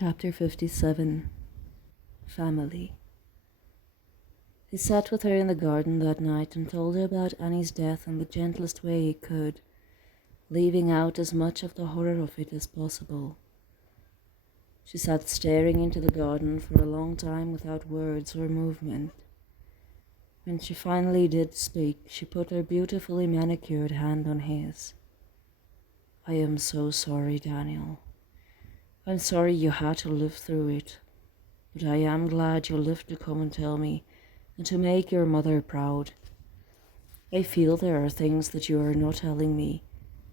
Chapter 57. Family. He sat with her in the garden that night and told her about Annie's death in the gentlest way he could, leaving out as much of the horror of it as possible. She sat staring into the garden for a long time without words or movement. When she finally did speak, she put her beautifully manicured hand on his. "I am so sorry, Daniel. I'm sorry you had to live through it, but I am glad you lived to come and tell me, and to make your mother proud. I feel there are things that you are not telling me,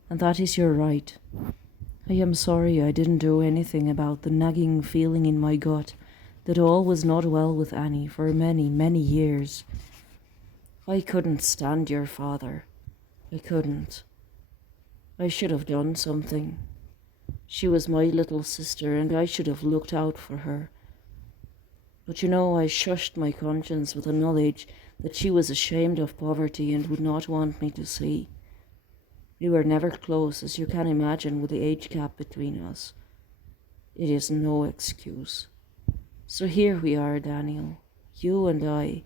and that is your right. I am sorry I didn't do anything about the nagging feeling in my gut that all was not well with Annie for many, many years. I couldn't stand your father. I couldn't. I should have done something. She was my little sister, and I should have looked out for her. But you know, I shushed my conscience with the knowledge that she was ashamed of poverty and would not want me to see. We were never close, as you can imagine, with the age gap between us. It is no excuse. So here we are, Daniel, you and I,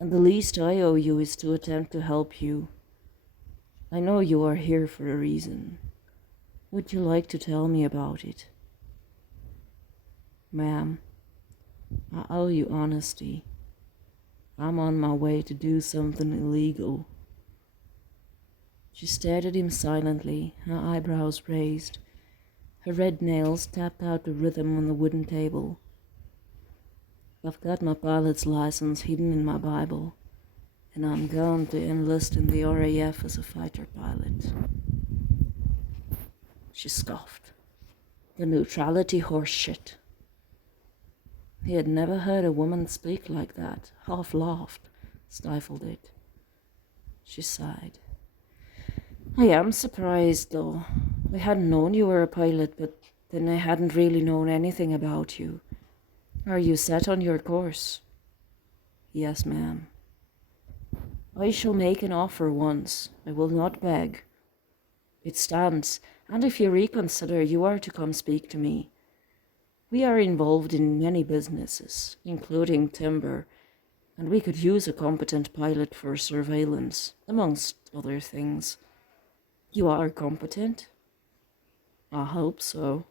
and the least I owe you is to attempt to help you. I know you are here for a reason. Would you like to tell me about it?" "Ma'am, I owe you honesty. I'm on my way to do something illegal." She stared at him silently, her eyebrows raised. Her red nails tapped out the rhythm on the wooden table. "I've got my pilot's license hidden in my Bible, and I'm going to enlist in the RAF as a fighter pilot." She scoffed. The neutrality horse shit. He had never heard a woman speak like that, half laughed, stifled it. She sighed. "I am surprised, though. I hadn't known you were a pilot, but then I hadn't really known anything about you. Are you set on your course?" "Yes, ma'am." "I shall make an offer once. I will not beg. It stands, and if you reconsider, you are to come speak to me. We are involved in many businesses, including timber, and we could use a competent pilot for surveillance, amongst other things. You are competent?" "I hope so."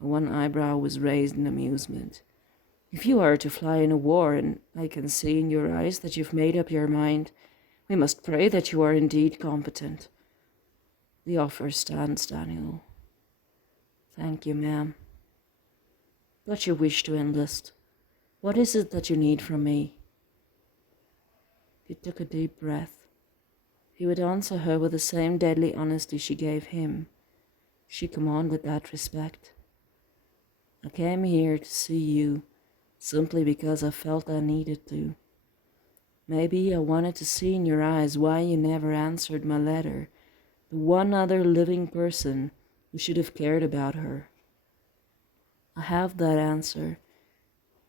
One eyebrow was raised in amusement. "If you are to fly in a war, and I can see in your eyes that you've made up your mind, we must pray that you are indeed competent. The offer stands, Daniel." "Thank you, ma'am." "But you wish to enlist. What is it that you need from me?" He took a deep breath. He would answer her with the same deadly honesty she gave him. She commanded that respect. "I came here to see you, simply because I felt I needed to. Maybe I wanted to see in your eyes why you never answered my letter, the one other living person who should have cared about her. I have that answer,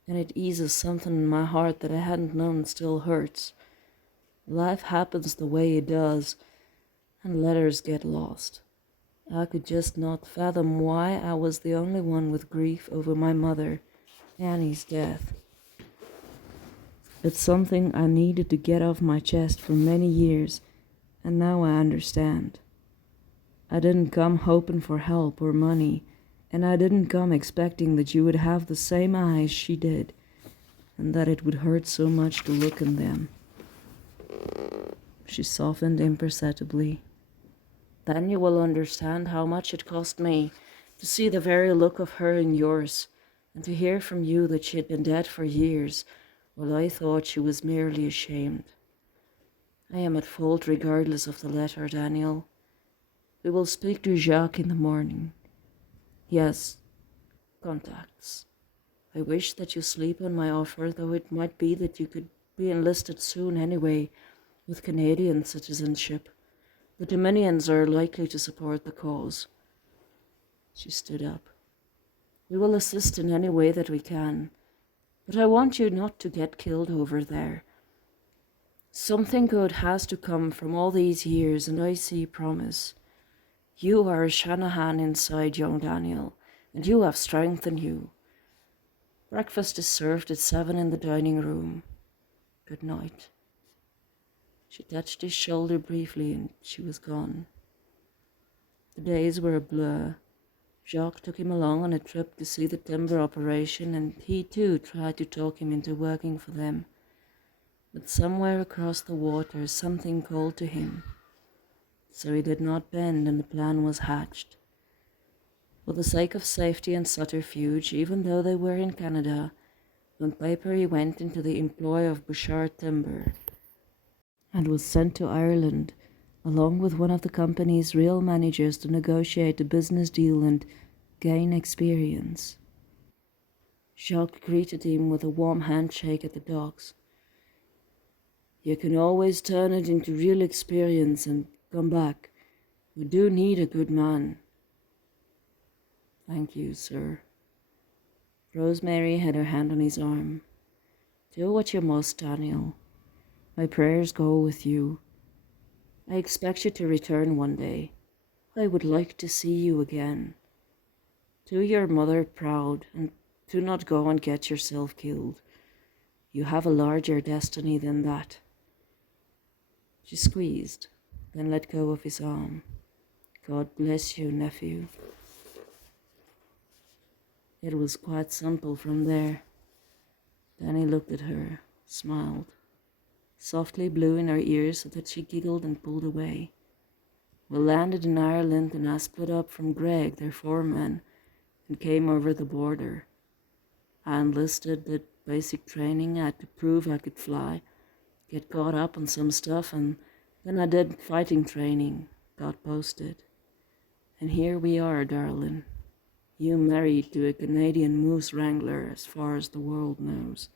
and it eases something in my heart that I hadn't known still hurts. Life happens the way it does, and letters get lost. I could just not fathom why I was the only one with grief over my mother, Annie's death. It's something I needed to get off my chest for many years, and now I understand. I didn't come hoping for help or money, and I didn't come expecting that you would have the same eyes she did, and that it would hurt so much to look in them." She softened imperceptibly. "Then you will understand how much it cost me to see the very look of her in yours, and to hear from you that she had been dead for years, while I thought she was merely ashamed. I am at fault regardless of the letter, Daniel. We will speak to Jacques in the morning. He has contacts. I wish that you sleep on my offer, though it might be that you could be enlisted soon anyway, with Canadian citizenship. The Dominions are likely to support the cause." She stood up. "We will assist in any way that we can, but I want you not to get killed over there. Something good has to come from all these years, and I see promise. You are a Shanahan inside, young Daniel, And you have strength in you. Breakfast is served at 7 in the dining room. Good night. She touched his shoulder briefly and she was gone. The days were a blur. Jacques took him along on a trip to see the timber operation, and he too tried to talk him into working for them. But somewhere across the water something called to him. So he did not bend, and the plan was hatched. For the sake of safety and subterfuge, even though they were in Canada, on paper he went into the employ of Bouchard Timber and was sent to Ireland along with one of the company's real managers to negotiate a business deal and gain experience. Jacques greeted him with a warm handshake at the docks. You can always turn it into real experience and come back. We do need a good man. Thank you, sir. Rosemary had her hand on his arm. Do what you must, Daniel. My prayers go with you. I expect you to return one day. I would like to see you again. Do your mother proud, and do not go and get yourself killed. You have a larger destiny than that. She squeezed, then let go of his arm. God bless you, nephew. It was quite simple from there. Then he looked at her, smiled, softly blew in her ears so that she giggled and pulled away. We landed in Ireland and I split up from Greg, their foreman, and came over the border. I enlisted, did basic training. I had to prove I could fly, get caught up on some stuff, and then I did fighting training, got posted. And here we are, darling. You married to a Canadian moose wrangler as far as the world knows.